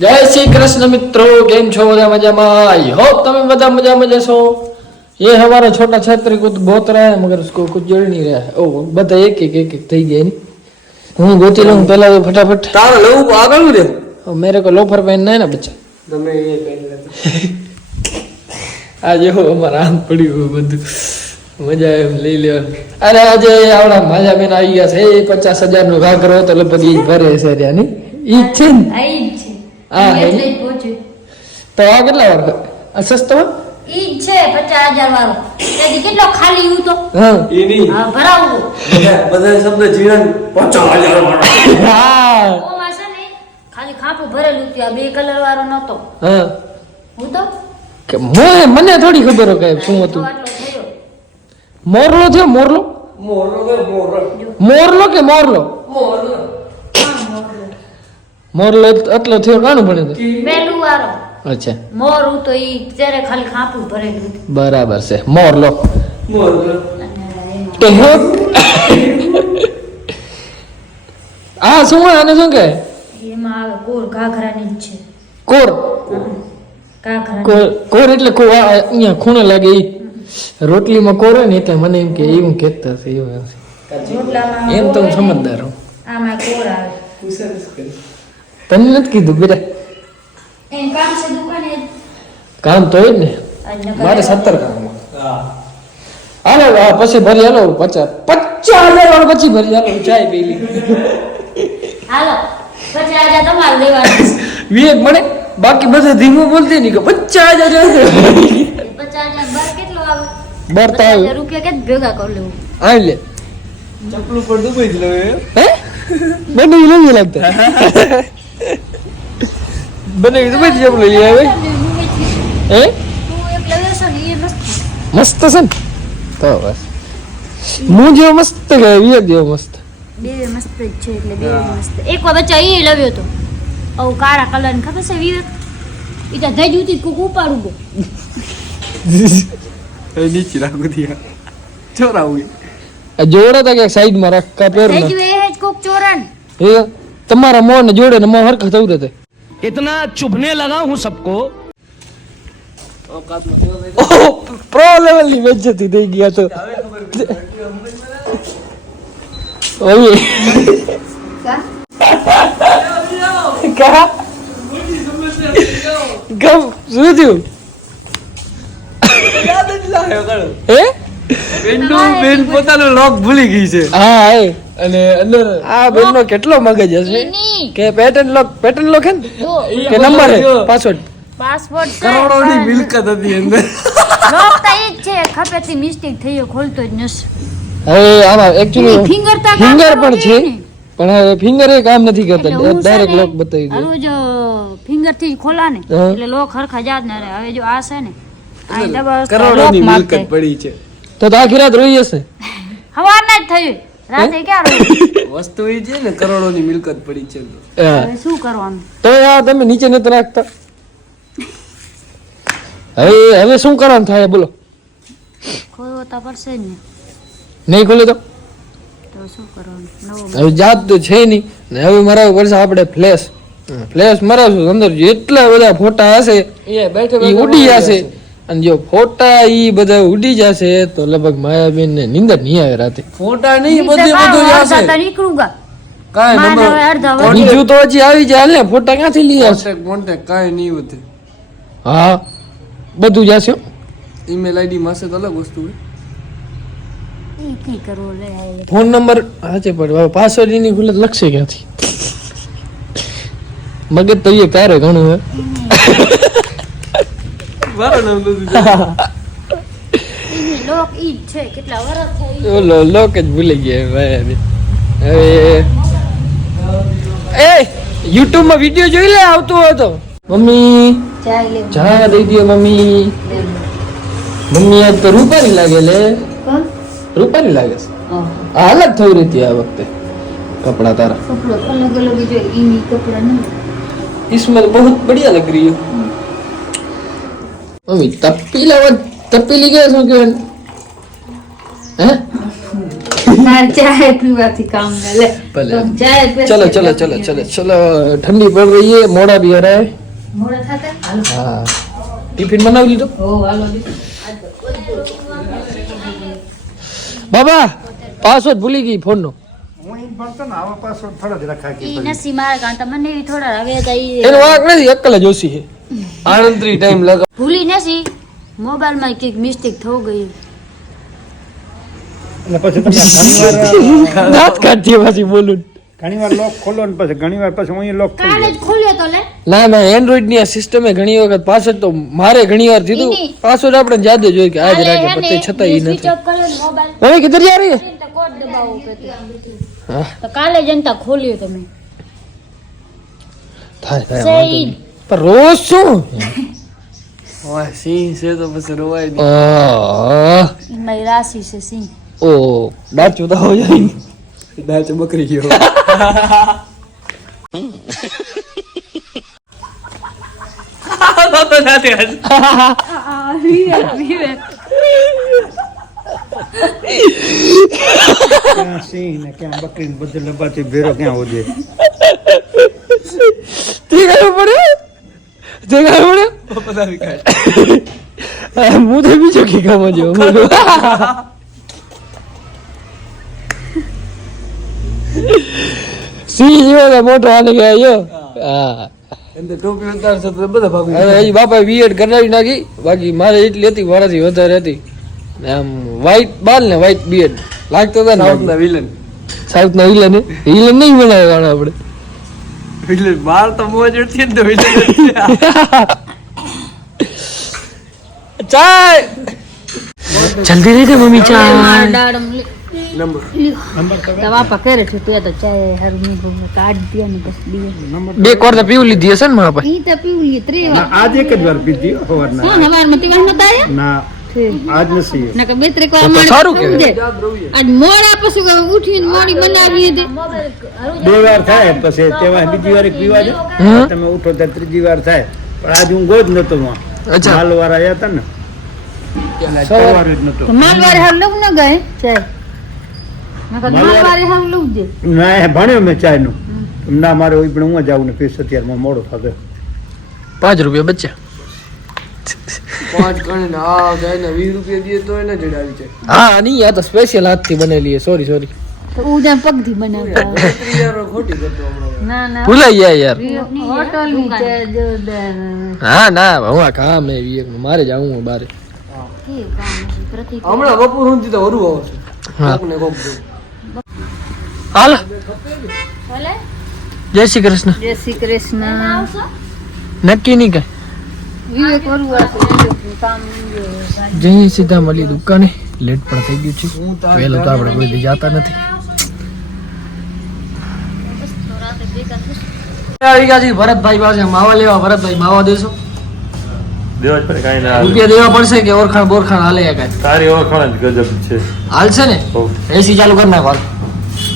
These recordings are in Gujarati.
જય શ્રી કૃષ્ણ મિત્રો કેમ છો બધા મજામાં? આઈ હોપ તમે બધા મજામાં જશો એ હમારા છોટા છત્રી કુદ બોત રહે મગર કો કુછ જળ નહીં રહે. ઓ બધા એક એક એક એક થઈ ગયા હું ગોતી લઉં પહેલા તો ફટાફટ. તારે લઉં આગળ દે મેરે કો લોફર પહેન નહીં ને બચ્ચા? તમે એ પહેન આ જેવો અમારા આમ પડ્યું બધું. મજા એમ લઈ લેવાનું. અરે આજે આવડા માજા બેન આવી ગયા છે એ પચાસ હજાર નો ઘાઘરો તો લગભગ એ ભરે છે ત્યાંની ઈ છે ને? હા, એટલે એ. જ. તો આ કેટલા વાર આ સસ્તો ઈ જ છે પચાસ હજાર વાળો તેથી કેટલો ખાલી હું તો હા એ નહીં હા ભરાવું બધા શબ્દ જીવન પચાસ હજાર વાળો હા ઓમાં છે ને ખાલી ખાપું ભરેલું હતું આ બે કલર વાળો નતો હા હું તો કે મને મને થોડી ખબર હોય કે શું હતું મોરલો થયો મોરલો મોરલો કે મોરલો મોરલો કે મોરલો મોરલો મોરલો. મોરલો એટ- એટલો થયો કાણું ભણ્યું હતું વેલું વાળો. અચ્છા. મોર હું તો ઈ જ્યારે ખાલી ખાપું ભરેલું બરાબર છે. મોરલો મોરલો મોર લો. તો આ શું હોય આને શું કહે? એમાં આવે કોર ઘાઘરાની જ છે. કોર? કોર કોર એટલે કો અહીંયા ખૂણે લાગે ઈ. રોટલીમાં કોર હોય ને એટલે મને એમ કે એવું કહેતા છે એવું એમ. તો હું સમજદાર હું આમાં કોર આવે. તને નથી કીધું બેટા કામ છે દુકાને? કામ તો હોય જ ને મારે સત્તર કામ હા. હાલો આ પછી ભરી હાલો પચાસ. પચાસ હજાર વાળો પછી ભરી હાલો ચાય પી લી હાલો તમારે વિવેક બાકી બધા ધીમું બોલતી નહીં કે પચાસ હજાર બાર કેટલો આવે? રૂપિયા કેમ ભેગા કરી લેવું? આવી લે. ચપલું પર દુબઈ જ લવે હે? બને લઈ લાગતા બને ઈ તો બધી જમ લઈ આવે હે? ને એ મસ્ત મસ્ત છે ને? તો બસ. હું જેવો મસ્ત કે વિવેક જેવો મસ્ત. બે મસ્ત છે એટલે બે મસ્ત. એક વાર બચ્ચા એ લવ્યો તો. ઓ કાળા કલર ને ખબર છે વિવેક? ઈ તો થઈ જતી કોક ઉપાડું ગો એ નીચે રાખું દિયા ચોરાવું આ જોડે તો કે સાઈડમાં રાખ કા પેર થઈ જવે એ જ કોક ચોરન એ તમારા મોં ને જોડે ને મોં હરખ થયું રહે ઇતના ચુભને લગા હું સબકો પ્રો લેવલની બેજતી થઈ ગયા તો. ઓય લોક ભૂલી ગઈ છે. હા અને અંદર આ બેન નો કેટલો મગજ હશે? કે પેટર્ન લોક પેટર્ન લોક હે ને? કે નંબર હે? પાસવર્ડ પાસપોર્ટ કરોડોની મિલકત હતી અંદર. લોક તો એક છે. ખપેથી મિસ્ટેક થઈ ખોલતો જ નસ હવે આમાં એક્ચ્યુઅલી ફિંગર તો કામ ફિંગર પણ છે પણ ફિંગર એ કામ નથી કરતો. ડાયરેક્ટ લોક બતાવી દે જો ફિંગરથી ખોલા ને એટલે લોક હરખા જાત ના રહે. હવે જો આ છે ને આ ડબલ કરોડોની મિલકત પડી છે. તો તો આખી રાત રોઈ હશે હવારના જ થયું. રાતે ક્યાં વસ્તુ એ છે ને કરોડોની મિલકત પડી છે હવે શું કરવાનું? તો આ તમે નીચે નથી રાખતા. હવે હવે શું કરવાનું થાય બોલો. ખોવો તો પડશે ને. નહીં ખોલે તો? તો શું કરવાનું? હવે જાત તો છે નહીં. ને હવે મરાવવું પડશે આપણે ફ્લેશ. ફ્લેશ મરાવશું અંદર જેટલા બધા ફોટા હશે એ ઉડી જશે. અને જો ફોટા ઈ બધા ઉડી જશે તો લગભગ માયાબેન ને નીંદર નહીં આવે રાતે. ફોટા નહીં બધું બધું જશે માનવ નંબર બીજું તો હજી આવી જાય ને ફોટા ક્યાંથી લઈ આવશે? કોન્ટેક્ટ કાય નહીં વધે. હા બધું જશે ઈમેલ આઈડી માસે તો અલગ વસ્તુ હોય. ફોન નંબર હાચે પડે પાસવર્ડ એની ભૂલ લખશે ક્યાંથી? મગજ તો એ કારે ઘણું હે. મારો નામ નથી ઈ લોક ઈ જ છે કેટલા વર્ષ થઈ ઓલો લોક જ ભૂલી ગયા ભાઈ હવે એ યુટ્યુબ માં વિડિયો જોઈ લે આવતો હોય તો મમ્મી ચાય લે ચા દઈ દો મમ્મી મમ્મી આજ તો રૂપારી લાગે લે કોણ રૂપારી લાગે છે હા આ અલગ થઈ રહી હતી આ વખતે કપડા તારા કપડો અલગ અલગ જો ઈની કપડા નહીં इसमें बहुत बढ़िया लग रही है મમ્મી તપ્પી લાવો તપ્પી લઈ ગયા શું કહેવાય હે? ચલો ચલો ચલો ચલો ચલો ઠંડી પડ રહી હે મોડા બી હરાય હા. ટિફિન બનાવી લીધો? બાબા પાસવર્ડ ભૂલી ગઈ ફોનનો. આનંદ ત્રી ટાઈમ લગાવ. નથી મોબાઈલમાં કંઈક મિસ્ટેક થઈ ગઈ અને પછી તમે દાંત કાઢી પાછી બોલું. ઘણીવાર લોક ખોલો ને પછી ઘણીવાર પછી હું લોક કાલે જ ખોલ્યો તો લે. ના ના એન્ડ્રોઈડની આ સિસ્ટમે ઘણી વખત પાસવર્ડ તો મારે ઘણી વાર દીધું પાસવર્ડ આપણે જાદે જ હોય કે આજ રાખે પછી છતાં ઈ નથી. ઓફ કર્યો ને મોબાઈલ હવે કિધર જા રહી કોડ દબાવો કે તો કાલે જનતા ખોલ્યો તમે. થાય રોજ શું? ઓય સિંહ છે તો પછી રોવાય નહીં આહ, ઈ મારી રાશિ છે સિંહ ઓ દાંત ચોતા હો જાય દાંત બકરી ગયો સિંહ ને ક્યાં બકરી બધે લબાતી ભેરો ક્યાં હોજે તે પડે તે પડે પતાવી કાઢ. હું તો બીજો કે કામ જો જેવો તો મોટો હાલે ગયા યો હા. અંદર ટોપી ઉતારશે તો બધા ભાગી હવે હજી બાપા વીએડ કરાવી નાખી બાકી મારે એટલી હતી મારાથી વધારે હતી. આમ વ્હાઈટ બાલ ને વ્હાઈટ બીએડ લાગતો હતા ને ના વિલન સાઉથ ના વિલન વિલન નહીં બનાવે આપણે. બાર તો મોજ વિલન ચાય જલ્દી દે દે મમ્મી ચાય બે. કોર તો પીવું લીધી હશે ને મારા પાસે? ઈ તો પીવું લી ત્રે ના, આજ એક જ વાર પીધી સવારના હા હવારમાં તીવાર નતા આયા? ના આજ નથી નકર બે ત્રણ વાર મારે સારું કે. આજ મોડા પછી કે ઉઠીને મોડી બનાવી દે. બે વાર થાય પછી તેવા બીજી વાર પીવા દે. તમે ઉઠો તો ત્રીજી વાર થાય. પણ આજ હું ગોજ નતો માં અચ્છા. માલવાર આવ્યા હતા ને એટલે આજ સવાર- સવાર જ નતો. તો માલવારે હાવ લઉં ન ગયે ચાય માલવારે- માલવારે હાવ લઉં જે ના ભણ્યો મેં ચાયનું ના મારે હોય પણ હું જ આવું ને ફીસ અત્યારમાં મોડો થતો પાંચ રૂપિયા બચ્યા. પાંચ ગણીને આ જાય ને વીસ રૂપિયા દે તો એને જડાવી છે હા નહીં આ તો સ્પેશિયલ હાથથી બનેલી છે. સોરી સોરી ઉજા પગથી બનાવતા યાર ખોટી કરતો હમણાં. ના ના. ભૂલાઈ ગયા યાર. હોટલની ચાય જોરદાર. હા ના હું આ કામ વિવેકનું મારે જવું બારે. હમણાં બપોર હા. હાલ. જય શ્રી કૃષ્ણ. જય શ્રી કૃષ્ણ. નક્કી નહીં કઈ. જઈ સીધા મળી દુકાને. લેટ પણ થઈ ગયું છે. વહેલું તો આપણે કોઈ જતા જાતા નથી. આવી ગયા છે ભરતભાઈ પાસે માવા લેવા ભરતભાઈ માવા દેશો. દેવા પડે કાંઈ ના રૂપિયા દેવા પડશે કે ઓરખાણ બોરખાણ હાલે કાંઈ? તારી ઓળખાણ જ ગજબ છે. હાલશે ને? એસી ચાલુ કરી નાખો હાલ.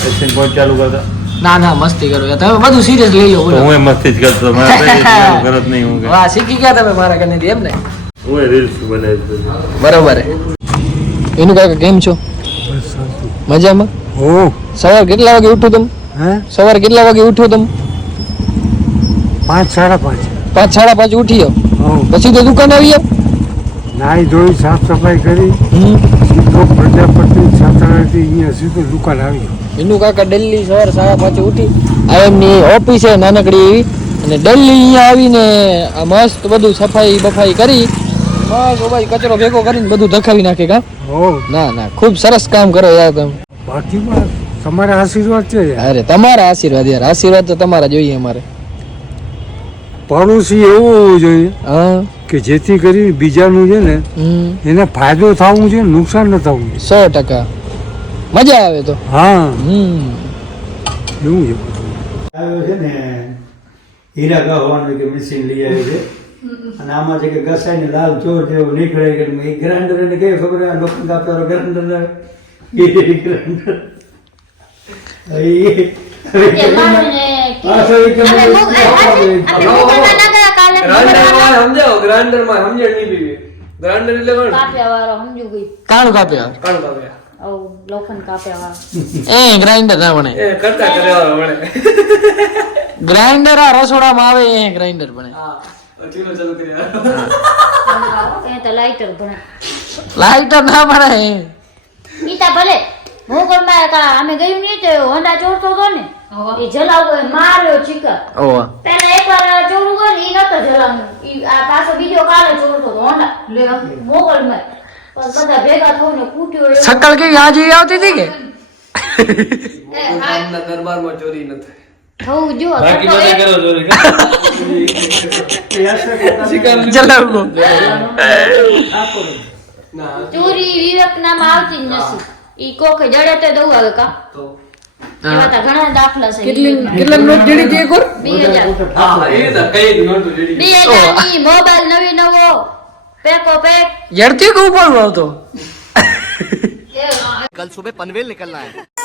એક્શન પોઈન્ટ ચાલુ કરતા ના ના મસ્તી કરો. તમે બધું સિરિયસ લઈ લો બોલો. હું મસ્તી જ કરતો મારા પેટે ચાલુ કરત નહીં હું વાહ શીખી ગયા તમે મારા કનેથી એમ ને? હું રીલ્સ બનાવી બરોબર. એનું કાકા કેમ છો? મજામાં? ઓ સવાર કેટલા વાગે ઉઠો તમે? હે? સવારે કેટલા વાગે ઉઠો તમે? પાંચ સાડા પાંચ. પાંચ સાડા પાંચ ઉઠી જાઓ ઓ પછી તો દુકાન આવી જાઓ નાઈ ધોઈ સાફ સફાઈ કરી. સીધો પ્રજાપતિ સાતરાથી અહીંયા સીધો દુકાન આવી મીનુ કાકા ડેલી સવારે સાડા પાંચે ઉઠી. આ એમની ઓફિસ છે નાનકડી એવી. અને ડેલી અહીંયા આવીને આ મસ્ત બધું સફાઈ બફાઈ કરી. બસ ભાઈ કચરો ભેગો કરીને બધું ધખાવી નાખે કા? ના ના ખૂબ સરસ કામ કરો યાર તમે. બાકી તમારા આશીર્વાદ છે અરે તમારા આશીર્વાદ યાર. આશીર્વાદ તો તમારા જોઈએ અમારે. પડોશી એવો હોવો જોઈએ હા. કે જેથી કરી બીજાનું છે ને એને ફાયદો થવું છે નુકસાન ન થવું જોઈએ સો ટકા. મજા આવે તો. હા. હમ. એવું છે. આવ્યો છે ને હીરા ગાવાનું કે મશીન લઈ આવે છે. અને આમાં છે કે ઘસાય ને લાલ ચોર જેવો નીકળે કે એ ગ્રાઇન્ડર એને કઈ ખબર આ લોકો કાપતા ગ્રાઇન્ડર ગ્રાઇન્ડર કાપ્યા કાપ્યા એ ગ્રાઇન્ડર ના બને એ કરતા ગ્રાઇન્ડર આ રસોડામાં આવે એ ગ્રાઇન્ડર બને લાઇટર ભણે લાઇટર ના બને ભલે હું ઘરમાં કા અમે ગયું નહીં તો હોન્ડા ચોરતો હતો ને એ જલાવ માર્યો ચીકા. પેલા એકવાર ચોરું ગયું ને ઈ નતો જલાવનું આ પાછો બીજો કાલે ચોરતો હતો હોન્ડા મોગલ માં પણ બધા ભેગા થઈને કૂટ્યો સકલ કેવી હાજી આવતી હતી કે? દરબારમાં ચોરી ન થાય. થવું જો બાકી બધા કરો ચોરી એ ના ચોરી વિવેક નામ આવતી જ નથી. ઈ કોક જડે તો દઉં આવે કા. તો. ઘણા દાખલા છે. કેટલી કેટલા મોબાઈલ નવી નવો. પેકો પેક. યડતી કો ઉપર આવતો કલ સુબહ પનવેલ નીકળના